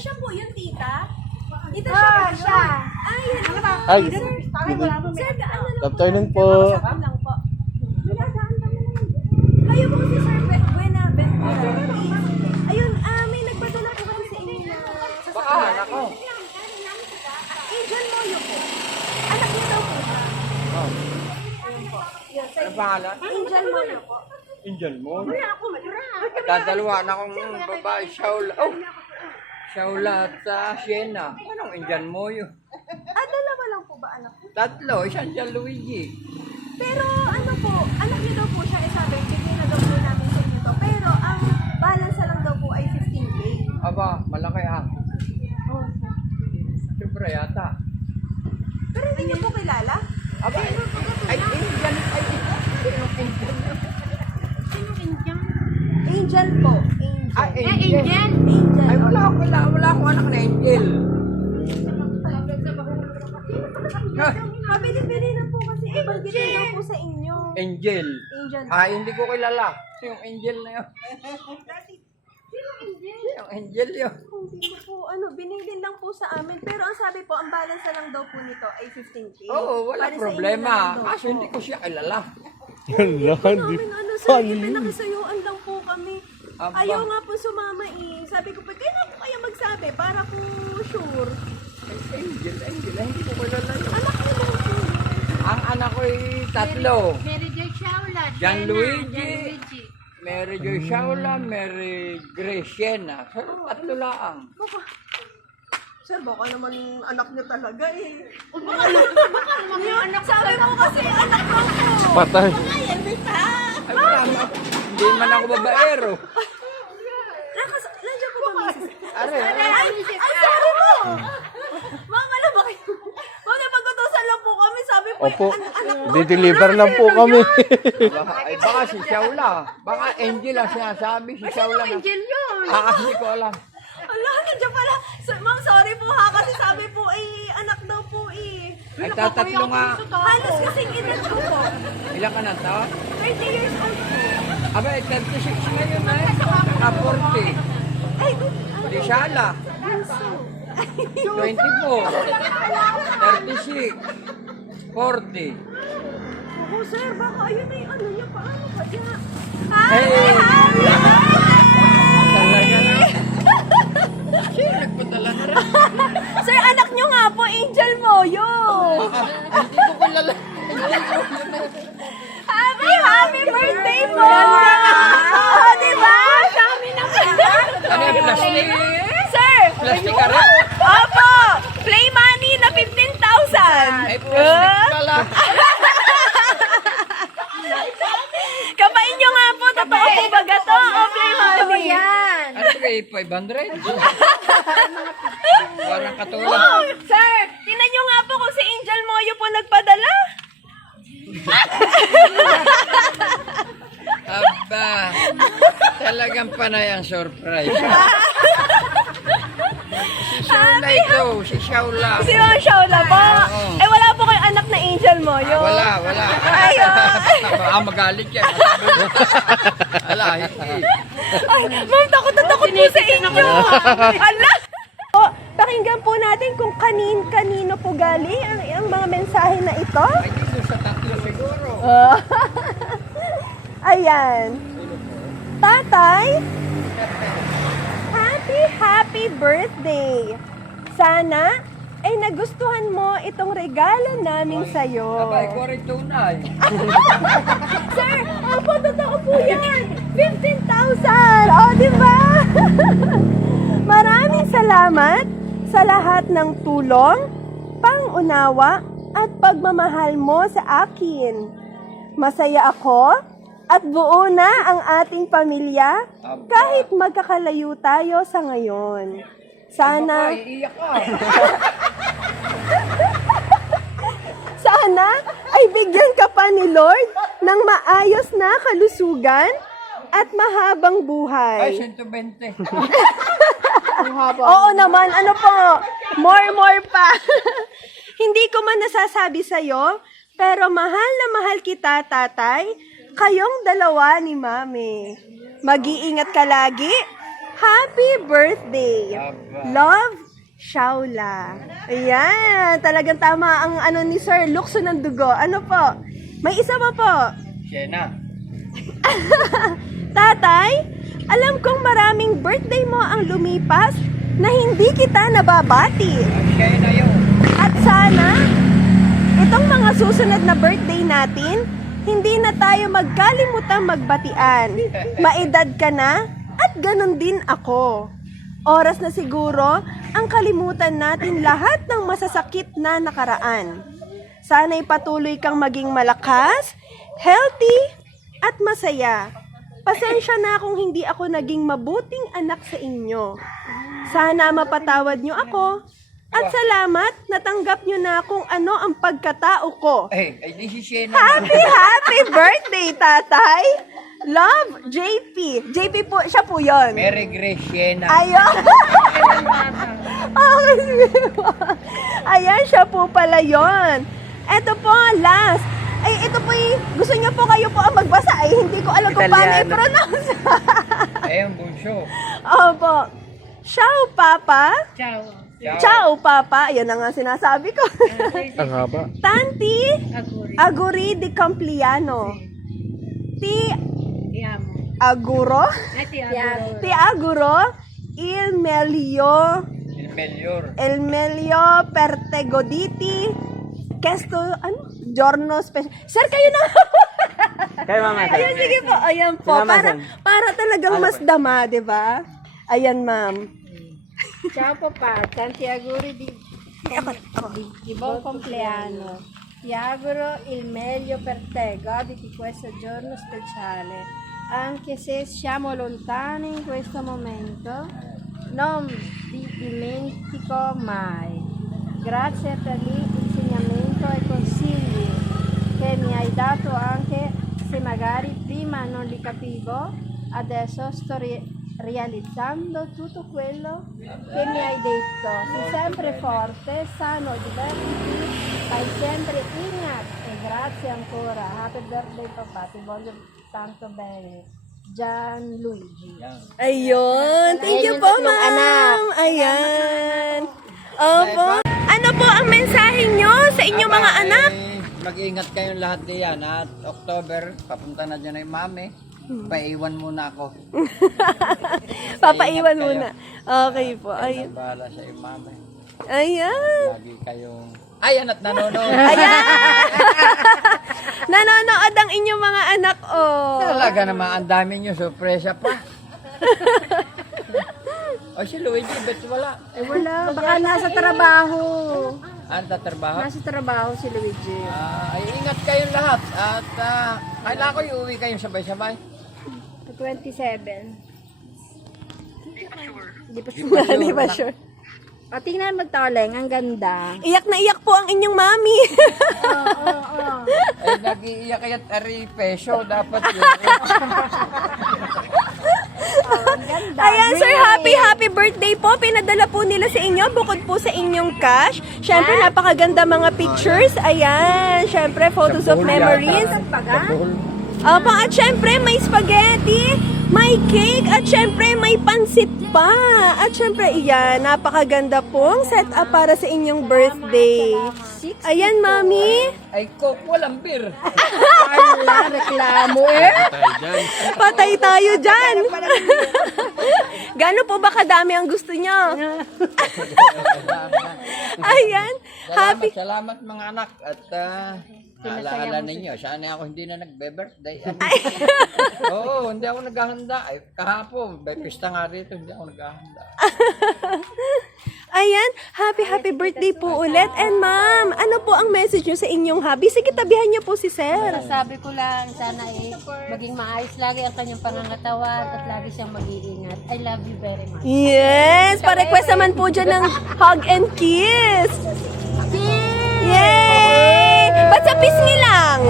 siya po yung tita? Tita siya po siya. Ay, Ay, sir, ano lang afternoon po. lang po. Kayo po si Sir Buena Ventura. Ayun, may nagpadala po kami sa inyo na Baka anak ko. Angel Moyo po. Anak niyo daw po siya. Yun, sir. Ano pangalan? Angel Moyo po. Angel mo. Wala ako, madura. Dadalawa na akong babae, Shaula. Oh! Shaula at Sienna. Anong Indian mo yun? Dalawa lang po ba anak ko? Tatlo, isang Gianluigi. Pero ano po, anak niyo daw po siya, sabi, bigay na daw po namin sa inyo to. Pero ang balance na lang daw po ay 15K. Aba, malaki ah. Oh. Siyempre yata. Pero hindi niyo po kilala? Aba, ay, Indian, ay, sinong Indian? Angel po. Angel. Ah, Angel. Angel. Ay, wala akong anak na Angel. Mabili-bili na po kasi. Ibang bili na po sa inyo. Angel. Angel. Ah, hindi ko kilala. Yung Angel na yun. Yung Angel yun. Hindi ko po, binili lang po sa amin. Pero ang sabi po, ang balance na lang daw po nito ay 15K. Oo, wala Para sa inyo problema. na lang daw Kaso po. hindi ko siya kilala. Wala, hindi. Sir, pinakisayuan lang po kami. Aba. Ayaw nga po sumama eh. Sabi ko pa, kailan po kaya magsabi para po sure. Ay, Angel, hindi ko kilala yun. Anak niyo lang po. Ang anak ko ay tatlo. Mary Joy Shaula, Gianluigi, Mary Joy Shaula, Mary Grace Sienna. Tatlo lang. Sir, baka naman anak niyo talaga eh. Baka naman yung anak ko Sabi mo kasi anak ko po. Patay. Ay, wala na. Hindi man ako babaero. Nandiyan ko ba, misis? Are, Ay, sorry po! Ma'am, alam ba kayo? Ma'am, napag-utusan lang po kami. Sabi po, Opo, anak ko. di-deliver lang po kami. baka si Shaula. Baka Angel ang sinasabi. Si Shaula na. Angel yun. Hindi ko alam. Ala, nandiyan pala. Ma'am, sorry po ha. Kasi sabi po, anak daw po eh. Ay, tatlo nga. Halos kasing edad ko po. Ilan ka na to? 30 years old po. Aba, 36 ngayon na eh. Saka 40. Ay, Si Shala. 24. 36. 40. Oo, sir, baka ayun na yung niya. Paano ka dyan? Hey! Talaga na. Sir, anak nyo nga po, Angel Moyo. Hindi ko kilala. Happy birthday po! Oh, diba? Dami na Ano yung plastic? Sir! Plastic ka rin? Opo! Play money na 15,000! Ay, plastic pala. Kapain nyo nga po, totoo po ba gato o play money? Yan. Ano kay 500? Parang katulad. Oh, sir, tinan nyo nga po kung si Angel Moyo po nagpadala. Aba, talagang panay ang surprise. Si Shaula ito, si Shaula. Si Ma'am Shaula po. Oo. Eh, wala po kayong anak na Angel Moyo. Wala. Ayun. Baka magalit yan. Wala, hindi. Ay, ma'am, takot na takot po sa inyo. Ala! O, pakinggan po natin kung kanino po galing ang mga mensahe na ito. Ay, dito sa tatlo siguro. Ayan. Tatay, happy birthday. Sana ay nagustuhan mo itong regalo namin sa'yo. Abay, ko rin tunay. Sir, opo, totoo po yan. 15,000. O, di ba? Maraming salamat sa lahat ng tulong, pangunawa, at pagmamahal mo sa akin. Masaya ako at buo na ang ating pamilya kahit magkakalayo tayo sa ngayon. Sana... Ay, iiyak ka. Sana ay bigyan ka pa ni Lord ng maayos na kalusugan at mahabang Ay, buhay. 120. Oo naman, ano po, more pa. Hindi ko man nasasabi sa'yo, pero mahal na mahal kita, tatay. Kayong dalawa ni Mami. Mag-iingat ka lagi. Happy birthday! Aba. Love, Shaula. Ayan, talagang tama ang ano ni Sir, lukso ng dugo. Ano po? May isa pa po. Siena. Tatay, alam kong maraming birthday mo ang lumipas na hindi kita nababati. Siena yun. At sana, itong mga susunod na birthday natin, hindi na tayo magkalimutang magbatian. Maedad ka na at ganun din ako. Oras na siguro ang kalimutan natin lahat ng masasakit na nakaraan. Sana'y patuloy kang maging malakas, healthy, at masaya. Pasensya na kung hindi ako naging mabuting anak sa inyo. Sana mapatawad nyo ako. At salamat, natanggap nyo na kung ano ang pagkatao ko. Ay di si Siena. Happy birthday, tatay! Love, JP. JP po, siya po yun. Mary Grace Siena. Ayun. Okay, sige po. Ayan, siya po pala yun. Ito po, last. Ay, ito po gusto niyo po kayo po ang magbasa. Ay, hindi ko alam kung paano Italiano. i-pronounce. Ayun, bunso. Opo. Ciao, Papa. Ciao. Ciao, Papa. Ayan na nga sinasabi ko. Ang haba. Tanti, Aguri. Aguri di Campliano. Ti Ti amo. Aguro. Ti amo. Ti Aguro. Il Melio. El Melio Pertegoditi. Kesto, ano? Giorno special. Sir, kayo na. Kayo mama. Ayan, sige po. Ayan po. Para talagang mas dama, di ba? Ayan, ma'am. Ciao papà, tanti auguri di buon compleanno. Ti auguro il meglio per te, goditi questo giorno speciale. Anche se siamo lontani in questo momento, non ti dimentico mai. Grazie per l'insegnamento e consigli che mi hai dato anche se magari prima non li capivo, adesso sto realizzando tutto quello che mi hai detto. Sei sempre forte, sano, divertiti, fai sempre ingat e grazie ancora. Happy birthday papà, ti voglio tanto bene. Gianluigi. Ayun. Thank you Ayun yung po, tatlong ma'am. Ayan. Opo. Ano po ang mensahe nyo sa inyong mga anak? Mag-iingat kayong lahat diyan at October, papunta na dyan ay mami. Paiwan muna ako. Papaiwan Ingat muna. Okay po. Ayun. Ayun. Bahala sa iyo, mami. Ayan. Lagi kayong... Ayan at nanonood. Ayan. Nanonood ang inyong mga anak, oh. Talaga naman, ang dami nyo, sorpresa pa. O si Luigi, bet wala. Eh wala, baka nasa trabaho. Ang tatrabaho. Nasa trabaho si Luigi. Ay, ingat kayong lahat. At kailangan ko iuwi kayong sabay-sabay. 27. Di pa Hindi ba sure? O, tingnan magtoleng, ang ganda. Iyak na iyak po ang inyong mami. Oo. Ay, nag-iiyak kaya't ari peso. Dapat yun. Ang ganda. Ayan, sir, happy birthday po. Pinadala po nila sa inyo, bukod po sa inyong cash. Siyempre, napakaganda mga pictures. Ayan, siyempre, photos of memories. Opo, at syempre may spaghetti, may cake, at syempre may pansit pa. At syempre, iyan, napakaganda pong setup para sa inyong birthday. Ayan, mami. Ay, Coke, walang beer. Wala, reklamo eh. Patay tayo dyan. Gano'n po ba kadami ang gusto nyo? Ayan, happy. Salamat mga anak. At alaala ninyo, sana ako hindi na nagbe-birthday. Oo, hindi ako naghahanda. Ay, kahapon, may pista nga rito, hindi ako naghahanda. Ayan, happy birthday po ulit. And ma'am, ano po ang message nyo sa inyong hubby? Sige, tabihan nyo po si sir. Sabi ko lang, sana maging maayos lagi ang kanyang pangangatawan at lagi siyang mag-iingat. I love you very much. Yes, pa-request naman po dyan ng hug and kiss. Yay! Ba't sa pisngi lang?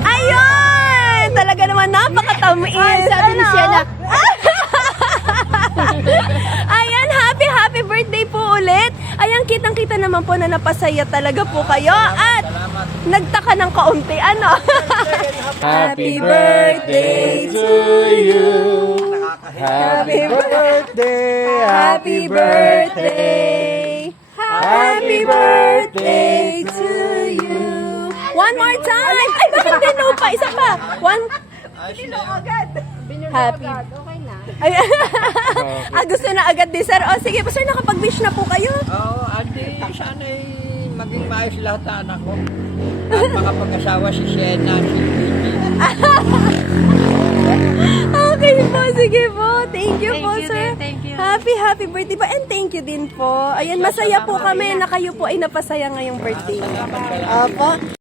Ayun! Talaga naman napakatamis. Ay, sabi ni Sienna. Ayan, happy birthday po ulit. Ayan, kitang-kita naman po na napasaya talaga po kayo. At nagtaka ng kaunti, ano? Happy birthday to you. Happy birthday! Happy birthday! Happy birthday to you! One more time! Ay, bakit dino pa? Isa pa! One... Dino agad! Happy... Okay na. Ay, gusto na agad din, sir. O, sige po, sir, nakapag-wish na po kayo. Oo, adi, sana'y maging maayos lahat ang anak ko. At makapag-asawa si Sienna, si Luigi. Okay po, sige po. Thank you po, you sir. din, thank you. Happy birthday po. And thank you din po. Ayan, masaya po kami na kayo po ay napasaya ngayong birthday. Opo.